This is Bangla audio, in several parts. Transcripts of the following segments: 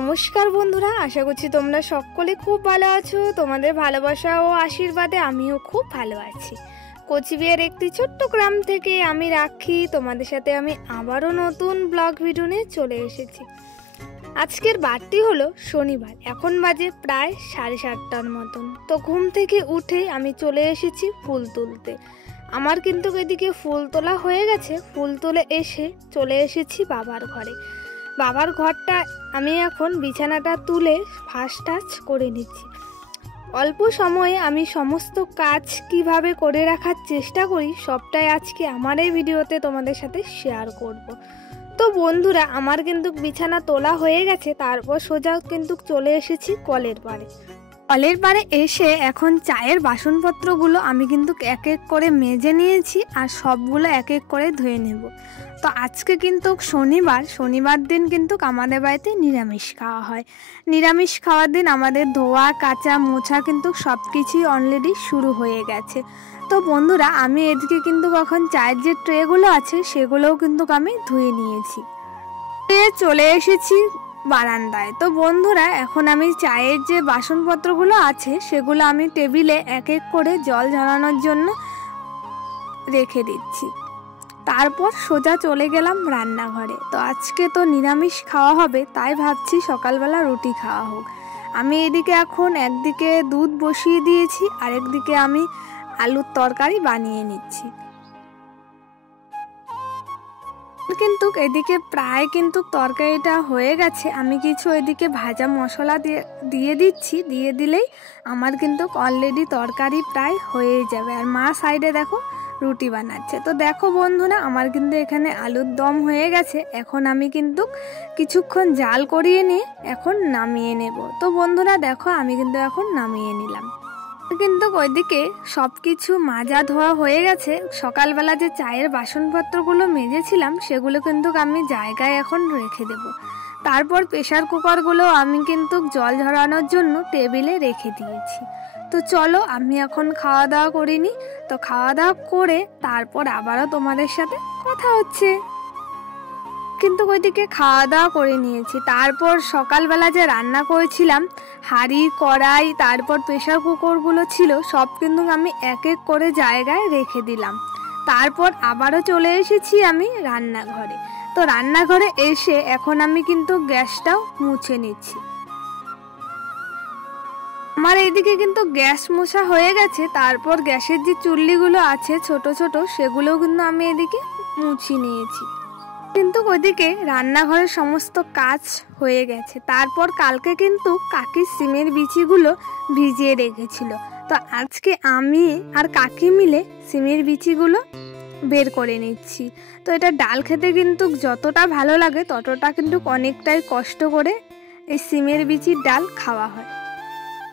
নমস্কার বন্ধুরা, আশা করছি তোমরা সকলে খুব ভালো আছো। তোমাদের ভালোবাসা ও আশীর্বাদে আমিও খুব ভালো আছি। কোচবিহার একটি ছোট্ট গ্রাম থেকে আমি রাখি, তোমাদের সাথে আমি আবারও নতুন ব্লগ ভিডিও নিয়ে চলে এসেছি। আজকের বারটি হলো শনিবার, এখন বাজে প্রায় 7:30টার মতন। তো ঘুম থেকে উঠে আমি চলে এসেছি ফুল তুলতে। আমার কিন্তু এদিকে ফুল তোলা হয়ে গেছে। ফুল তুলে এসে চলে এসেছি বাবার ঘরে। বাবার ঘরটা আমি এখন বিছানাটা তুলে ফার্স্ট টাচ করে নিচ্ছি। অল্প সময়ে আমি সমস্ত কাজ কিভাবে করে রাখার চেষ্টা করি সবটাই আজকে আমার এই ভিডিওতে তোমাদের সাথে শেয়ার করব। তো বন্ধুরা, আমার কিন্তু বিছানা তোলা হয়ে গেছে। তারপর সোজা কিন্তু চলে এসেছি কলের পাড়ে। কলের পাড়ে এসে এখন চায়ের বাসনপত্রগুলো আমি কিন্তু এক এক করে মেজে নিয়েছি আর সবগুলো এক এক করে ধুয়ে নেব। তো আজকে কিন্তু শনিবার দিন কিন্তু আমাদের বাড়িতে নিরামিষ খাওয়া হয়। নিরামিষ খাওয়ার দিন আমাদের ধোয়া কাচা মোছা কিন্তু সব কিছুই অলরেডি শুরু হয়ে গেছে। তো বন্ধুরা, আমি এদিকে কিন্তু এখন চায়ের যে ট্রেগুলো আছে সেগুলোও কিন্তু আমি ধুয়ে নিয়েছি। চলে এসেছি বারান্দায়। তো বন্ধুরা, এখন আমি চায়ের যে বাসনপত্রগুলো আছে সেগুলো আমি টেবিলে এক এক করে জল ঝরানোর জন্য রেখে দিচ্ছি। তারপর সোজা চলে গেলাম রান্নাঘরে। তো আজকে তো নিরামিষ খাওয়া হবে, তাই ভাবছি সকালবেলা রুটি খাওয়া হোক। আমি এদিকে এখন একদিকে দুধ বসিয়ে দিয়েছি, আরেকদিকে আমি আলুর তরকারি বানিয়ে নিচ্ছি। কিন্তু এদিকে প্রায় কিন্তু তরকারিটা হয়ে গেছে। আমি কিছু এদিকে ভাজা মশলা দিয়ে দিচ্ছি। দিয়ে দিলেই আমার কিন্তু অলরেডি তরকারি প্রায় হয়ে যাবে। আর মা সাইডে দেখো রুটি বানাচ্ছে। তো দেখো বন্ধুরা, আমার কিন্তু এখানে আলুর দম হয়ে গেছে। এখন আমি কিন্তু কিছুক্ষণ জাল করিয়ে নিয়ে এখন নামিয়ে নেব। তো বন্ধুরা দেখো, আমি কিন্তু এখন নামিয়ে নিলাম। কিন্তু ওইদিকে সব কিছু মাজা ধোয়া হয়ে গেছে। সকালবেলা যে চায়ের বাসনপত্রগুলো মেজেছিলাম সেগুলো কিন্তু আমি জায়গায় এখন রেখে দেব। তারপর প্রেশার কুকারগুলো আমি কিন্তু জল ঝরানোর জন্য টেবিলে রেখে দিয়েছি। তো চলো আমি এখন খাওয়া দাওয়া করিনি। তো খাওয়া দাওয়া করে তারপর আবারও তোমাদের সাথে কথা হচ্ছে। কিন্তু ওইদিকে খাওয়া দাওয়া করে নিয়েছি। তারপর সকালবেলা যে রান্না করেছিলাম হাঁড়ি কড়াই তারপর প্রেশার কুকারগুলো ছিল সব কিন্তু আমি এক এক করে জায়গায় রেখে দিলাম। তারপর আবারও চলে এসেছি আমি রান্নাঘরে। তো রান্নাঘরে এসে এখন আমি কিন্তু গ্যাসটাও মুছে নিচ্ছি। আমার এইদিকে কিন্তু গ্যাস মোছা হয়ে গেছে। তারপর গ্যাসের যে চুল্লিগুলো আছে ছোট ছোট সেগুলোও কিন্তু আমি এদিকে মুছে নিয়েছি। কিন্তু ওইদিকে রান্নাঘরের সমস্ত কাজ হয়ে গেছে। তারপর কালকে কিন্তু কাকির সিমের বিচিগুলো ভিজিয়ে রেখেছিল। তো আজকে আমি আর কাকি মিলে সিমের বিচিগুলো বের করে নিচ্ছি। তো এটা ডাল খেতে কিন্তু যতটা ভালো লাগে ততটা কিন্তু অনেকটাই কষ্ট করে এই সিমের বিচির ডাল খাওয়া হয়।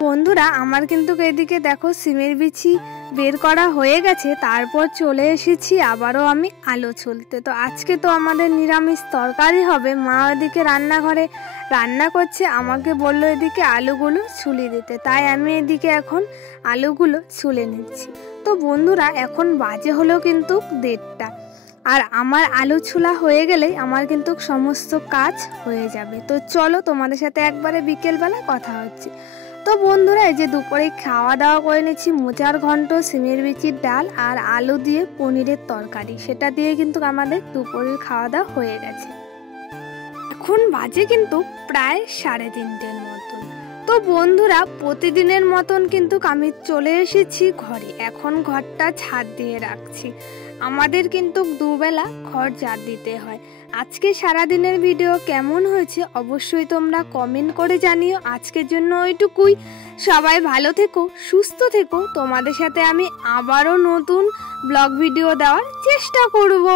বন্ধুরা, আমার কিন্তু এদিকে দেখো সিমের বিচি বের করা হয়ে গেছে। তারপর চলে এসেছি আবারও আমি আলু ছুলতে। তো আজকে তো আমাদের নিরামিষ তরকারি হবে। মা ওদিকে রান্নাঘরে রান্না করছে, আমাকে বললো এদিকে আলুগুলো ছুলে দিতে, তাই আমি এদিকে এখন আলুগুলো ছুলে নিচ্ছি। তো বন্ধুরা, এখন বাজে হলো কিন্তু 1:30। আর আমার আলু ছোলা হয়ে গেলেই আমার কিন্তু সমস্ত কাজ হয়ে যাবে। তো চলো তোমাদের সাথে একবারে বিকেলবেলা কথা হচ্ছে। তো বন্ধুরা, এই যে দুপুরে খাওয়া দাওয়া করে নিচ্ছি মোচার ঘন্ট, সিমের বিচির ডাল আর আলু দিয়ে পনিরের তরকারি। সেটা দিয়ে কিন্তু আমাদের দুপুরের খাওয়া দাওয়া হয়ে গেছে। এখন বাজে কিন্তু প্রায় 3:30 মতন। তো বন্ধুরা, প্রতিদিনের মতন কিন্তু আমি চলে এসেছি ঘরে। এখন ঘরটা ছাদ দিয়ে রাখছি। আমাদের কিন্তু দুবেলা ঘর ঝাড় দিতে হয়। আজকে সারাদিনের ভিডিও কেমন হয়েছে অবশ্যই তোমরা কমেন্ট করে জানিও। আজকের জন্য ওইটুকুই। সবাই ভালো থেকো, সুস্থ থেকো। তোমাদের সাথে আমি আবারও নতুন ব্লগ ভিডিও দেওয়ার চেষ্টা করব।